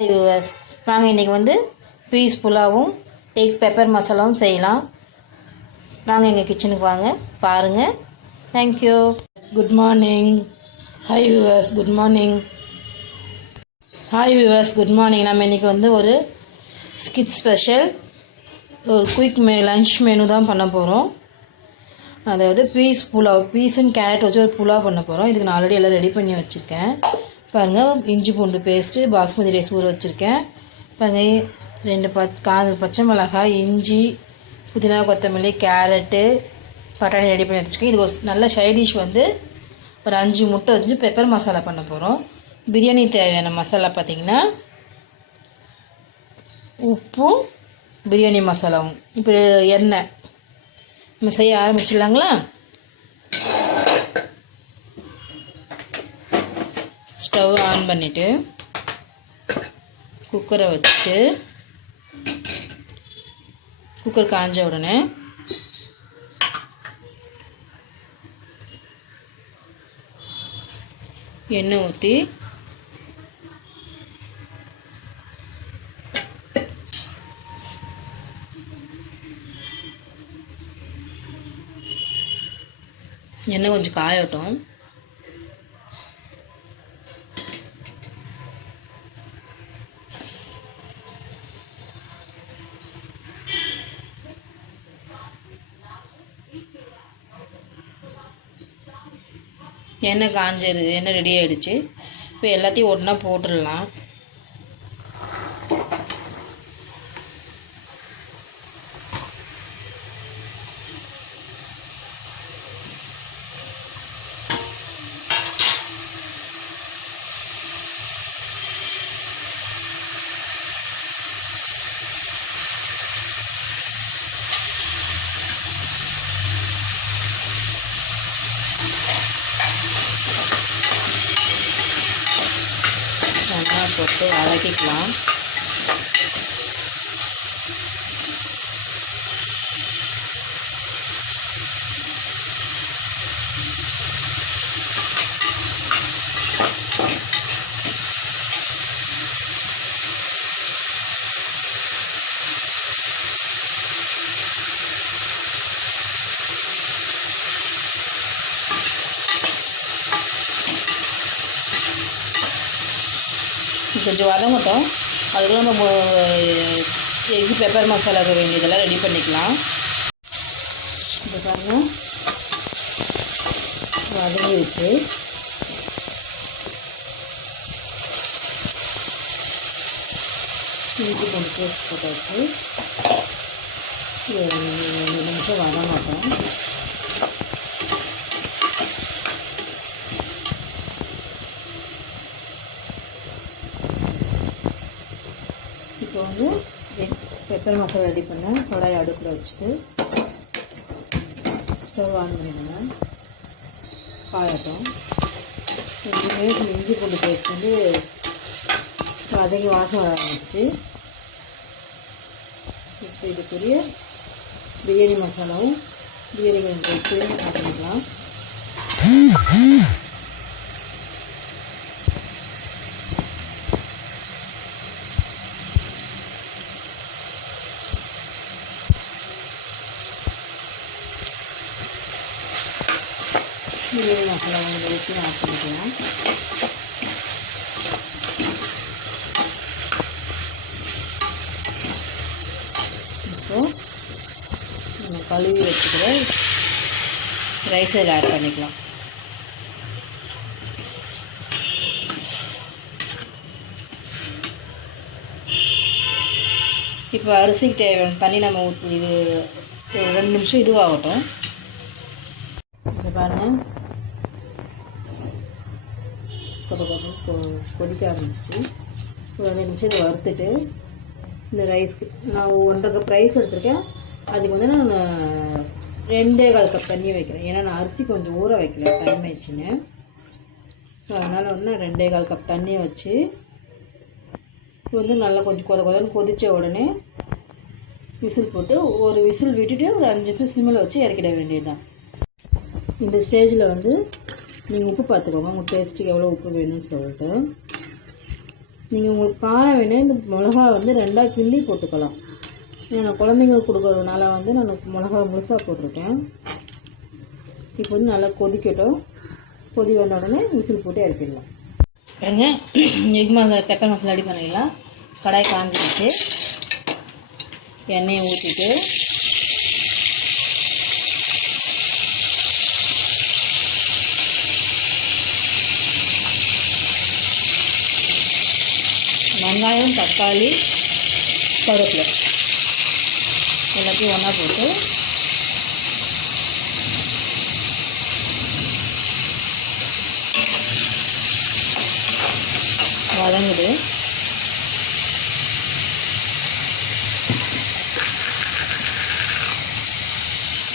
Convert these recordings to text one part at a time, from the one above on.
Viewers, வாங்க இன்றைக்கி வந்து பீஸ் புலாவும் எக் பெப்பர் மசாலாவும் செய்யலாம். வாங்க எங்கள் கிச்சனுக்கு வாங்க பாருங்கள். Thank you. Good morning. Hi viewers, good morning. Good morning. நம்ம இன்றைக்கி வந்து ஒரு ஸ்கிட் ஸ்பெஷல் ஒரு குயிக் லன்ச் மெனு தான் பண்ண போகிறோம். அதாவது peas pulao, peas and carrot வச்சு ஒரு புலாவ் பண்ண போகிறோம். இதுக்கு நான் ஆல்ரெடி எல்லாம் ரெடி பண்ணி வச்சுருக்கேன். பாருங்கள், இஞ்சி பூண்டு பேஸ்ட்டு, பாஸ்மதி ரைஸ் ஊற வச்சுருக்கேன். பாருங்கள், 2 பச்சை மிளகாய், இஞ்சி, புதினா, கொத்தமல்லி, கேரட்டு, பட்டாணி ரெடி பண்ணி வச்சுருக்கேன். இது ஒரு நல்ல சைடிஷ் வந்து ஒரு 5 முட்டை வச்சு பெப்பர் மசாலா பண்ண போகிறோம். பிரியாணி தேவையான மசாலா பார்த்திங்கன்னா உப்பும் பிரியாணி மசாலாவும். இப்போ எண்ணெய் நம்ம செய்ய ஆரம்பிச்சிடலாங்களா? ஸ்டவ் ஆன் பண்ணிவிட்டு குக்கரை வச்சுட்டு குக்கர் காஞ்ச உடனே எண்ணெய் ஊற்றி எண்ணெய் கொஞ்சம் காயட்டும். எண்ணெய் காஞ்சது, எண்ணெய் ரெடி ஆகிடுச்சு. இப்போ எல்லாத்தையும் ஒன்றா போட்டுடலாம். போட்டு வதக்கிக்கலாம். கொஞ்சம் வதங்கட்டும். அதுக்குள்ள நம்ம எக் பெப்பர் மசாலாவுக்கு வேண்டியதெல்லாம் ரெடி பண்ணிக்கலாம். இப்போ பாருங்கள், வதங்கிடுச்சு. இஞ்சி பூண்டு பேஸ்ட் போட்டாச்சு. 2 நிமிஷம் வதங்கட்டும். இப்போ வந்து பெப்பர் மசாலா ரெடி பண்ண கடாயை அடுப்பில் வச்சுட்டு ஸ்டவ் ஆன் பண்ணிடுங்க. காயட்டும். இஞ்சி பூண்டு பேஸ்ட் வந்து வதங்கி வாசம் வர ஆரம்பிச்சு. இப்போ இதுக்குரிய பிரியாணி மசாலாவும் பிரியாணி கொஞ்சம் போட்டு ஆட் பண்ணிக்கலாம். பிரியாணி மசாலா கொஞ்சம் ஊற்றி ஆட் பண்ணிக்கலாம். இப்போது நம்ம கழுவி வச்சுக்கிற ரைஸ் இதில் ஆட் பண்ணிக்கலாம். இப்போ அரிசிக்கு தேவையான தண்ணி நம்ம ஊற்றி இது 2 நிமிஷம் இதுவாகட்டும். இப்போ பாருங்கள், கொதிக்க ஆரம்பிச்சு. ஒரு 2 நிமிஷம் இதை வறுத்துட்டு இந்த ரைஸ்க்கு நான் 1.5 கப் ரைஸ் எடுத்துருக்கேன். அதுக்கு வந்து நான் 2.25 கப் தண்ணி வைக்கிறேன். ஏன்னா நான் அரிசி கொஞ்சம் ஊற வைக்கல, டைம் ஆயிடுச்சுன்னு. ஸோ அதனால் வந்து நான் 2.25 கப் தண்ணியை வச்சு இப்போ வந்து நல்லா கொஞ்சம் கொதன்னு கொதித்த உடனே விசில் போட்டு ஒரு விசில் விட்டுட்டு ஒரு 5 நிமிஷம் சிம்மில் வச்சு இறக்கிட வேண்டியது தான். இந்த ஸ்டேஜில் வந்து நீங்கள் உப்பு பார்த்துக்கோங்க, உங்கள் டேஸ்ட்டுக்கு எவ்வளோ உப்பு வேணும்னு சொல்லிட்டு. நீங்கள் உங்களுக்கு காரம் வேணும் இந்த மிளகா வந்து 2ஆக கிள்ளி போட்டுக்கலாம். நான் குழந்தைங்களுக்கு கொடுக்கறதுனால வந்து நான் மிளகா முழுசாக போட்டிருக்கேன். இப்போ வந்து நல்லா கொதிக்கட்டும். கொதி வந்த உடனே விசில் போட்டு இறக்கிடலாம். பாருங்க, egg masala pepper masala ready பண்ணிடலாம். கடாய் காஞ்சிடுச்சு. எண்ணெயை ஊற்றிட்டு வெங்காயம், தக்காளி, கருவேப்பிலை எல்லாத்தையும் ஒன்றா போட்டு வதங்குது.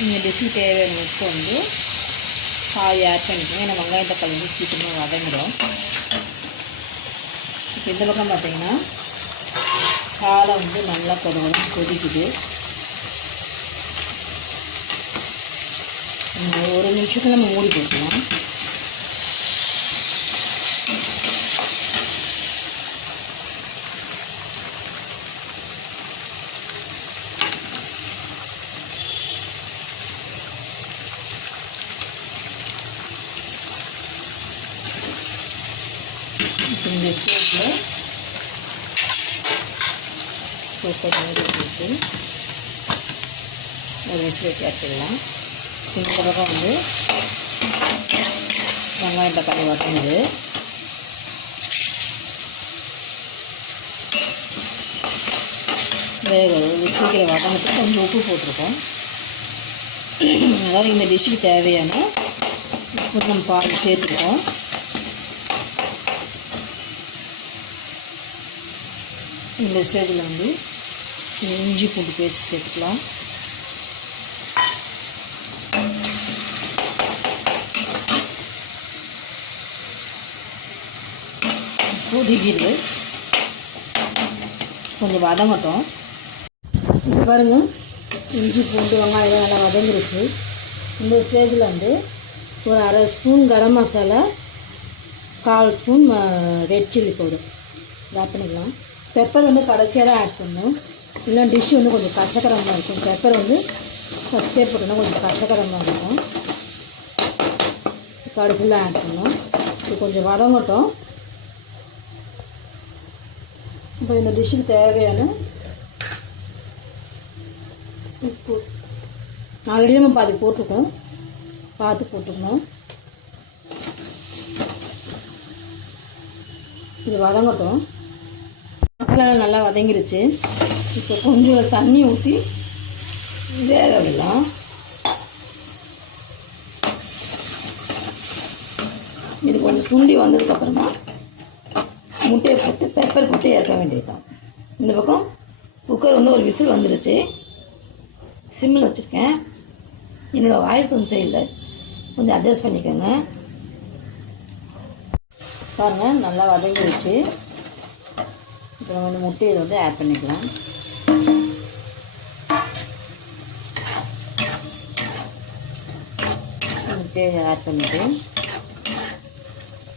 இந்த டிஷ்ஷுக்கு தேவையான உப்பு வந்து பாதி ஆட் பண்ணிக்கணும். ஏன்னா வெங்காயம் தக்காளி வந்து சீக்கிரமாக வதங்கிடும். இப்போ இந்த பக்கம் பார்த்திங்கன்னா சாலை வந்து நல்லா கொதிக்குது. ஒரு நிமிஷத்தில் நம்ம மூடி போட்டுக்கலாம். இந்த ஸ்டேஜில் கொத்தமல்லி போட்டு ஒரு விசில் வச்சு எடுத்துக்கலாம். இந்த பக்கம் வந்து வெங்காயம் தக்காளி வதங்குது. விசில் வதங்கிட்டு கொஞ்சம் உப்பு போட்டிருக்கோம். அதாவது இந்த டிஷ்ஷுக்கு தேவையான உப்பு நம்ம பால் சேர்த்துருக்கோம். இந்த ஸ்டேஜில் வந்து இஞ்சி பூண்டு பேஸ்ட் சேர்த்துக்கலாம். கொதிக்குது, கொஞ்சம் வதங்கட்டும். இப்போ பாருங்கள், இஞ்சி பூண்டு வெங்காயம் நல்லா வதங்கிருச்சு. இந்த ஸ்டேஜில் வந்து ஒரு 1/2 spoon garam masala, 1/4 spoon red chilli powder add பண்ணிக்கலாம். பெப்பர் வந்து கடைசியாக தான் ஆட் பண்ணணும், இல்லை டிஷ்ஷு வந்து கொஞ்சம் கசக்கரமாக இருக்கும். பெப்பர் வந்து ஃபஸ்ட்டே போட்டோன்னா கொஞ்சம் கசக்கரமாக இருக்கும். கடைசியில் ஆட் பண்ணணும். இது கொஞ்சம் வதங்கட்டும். இப்போ இந்த டிஷ்ஷுக்கு தேவையான உப்பு ஆல்ரெடி நம்ம பாதி போட்டிருக்கோம், பார்த்து போட்டுக்கணும். இது வதங்கட்டும். மசாலா நல்லா வதங்கிருச்சு. இப்போ கொஞ்சம் தண்ணி ஊற்றி வேக விடலாம். இது கொஞ்சம் சுண்டி வந்ததுக்கப்புறமா முட்டையை போட்டு பெப்பர் போட்டு இறக்க வேண்டியதுதான். இந்த பக்கம் குக்கர் வந்து ஒரு விசில் வந்துருச்சு. சிம்மில் வச்சுருக்கேன். என்னோடய வாய்ஸ் கொஞ்சம் சரியில்லை, கொஞ்சம் அட்ஜஸ்ட் பண்ணிக்கோங்க. பாருங்கள், நல்லா வதங்கிருச்சு. இப்போ நம்ம வந்து முட்டையை வந்து ஆட் பண்ணிக்கலாம். முட்டையை ஆட் பண்ணிவிட்டு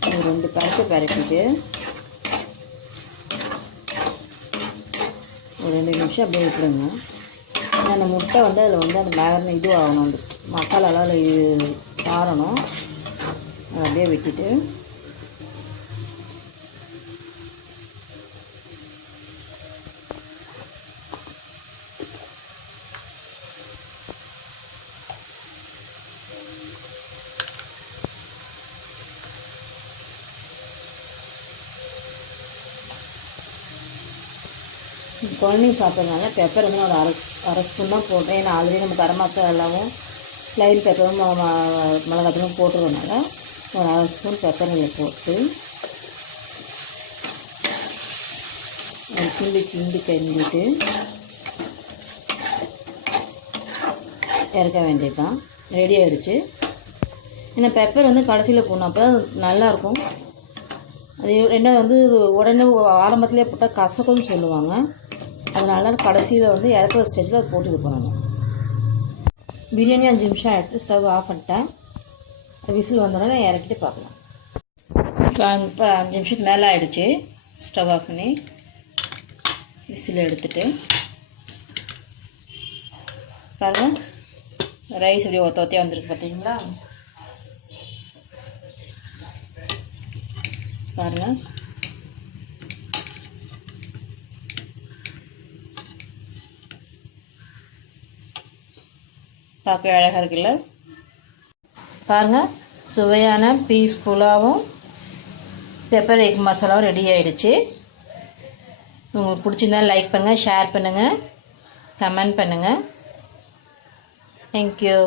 ஒரு 2 பருப்பு பரப்பிட்டு ஒரு 2 நிமிஷம் அப்படியே விட்டுருங்க. அந்த முட்டை வந்து அதில் வந்து அந்த மேகர்னு இது ஆகணும், அந்த மசாலாலாம் அதில் ஆறணும். அதை அப்படியே விட்டுட்டு குழந்தைங்க சாப்பிட்றதுனால பெப்பர் வந்து நான் ஒரு அரை ஸ்பூன் தான் போட்டேன். ஏன்னா ஆல்ரெடி நம்ம கரம் மசாலாவும் ப்ளைன் பெப்பரும் மிளகாத்தூளும் போட்டுறதுனால ஒரு அரை ஸ்பூன் பெப்பர் இதில் போட்டு கிண்டி கிண்டிட்டு இறக்க வேண்டியது தான். ரெடி ஆகிடுச்சு. ஏன்னா பெப்பர் வந்து கடைசியில் போடணும், அப்போ தான் நல்லாயிருக்கும். அது ரெண்டாவது வந்து உடனே ஆரம்பத்துலேயே போட்டால் கசக்கும்னு சொல்லுவாங்க. அதனால கடைசியில் வந்து இறக்குற ஸ்டேஜில் அது போட்டு இது பண்ணணும். பிரியாணி 5 நிமிஷம் எடுத்து ஸ்டவ் ஆஃப் பண்ணிட்டேன். விசில் வந்தோடனே இறக்கிட்டு பார்க்கலாம். இப்போ 5 நிமிஷத்துக்கு மேலே ஆகிடுச்சு. ஸ்டவ் ஆஃப் பண்ணி விசில் எடுத்துட்டு பாருங்கள், ரைஸ் இப்படி ஒத்த ஒத்தையாக வந்திருக்கு பார்த்தீங்களா? பாருங்கள், பார்க்க அழகாக இருக்குல்ல? பாருங்கள், சுவையான பீஸ் புலாவும் பெப்பர் எக் மசாலாவும் ரெடி ஆகிடுச்சு. உங்களுக்கு பிடிச்சிருந்தா லைக் பண்ணுங்கள், ஷேர் பண்ணுங்கள், கமெண்ட் பண்ணுங்கள். Thank you.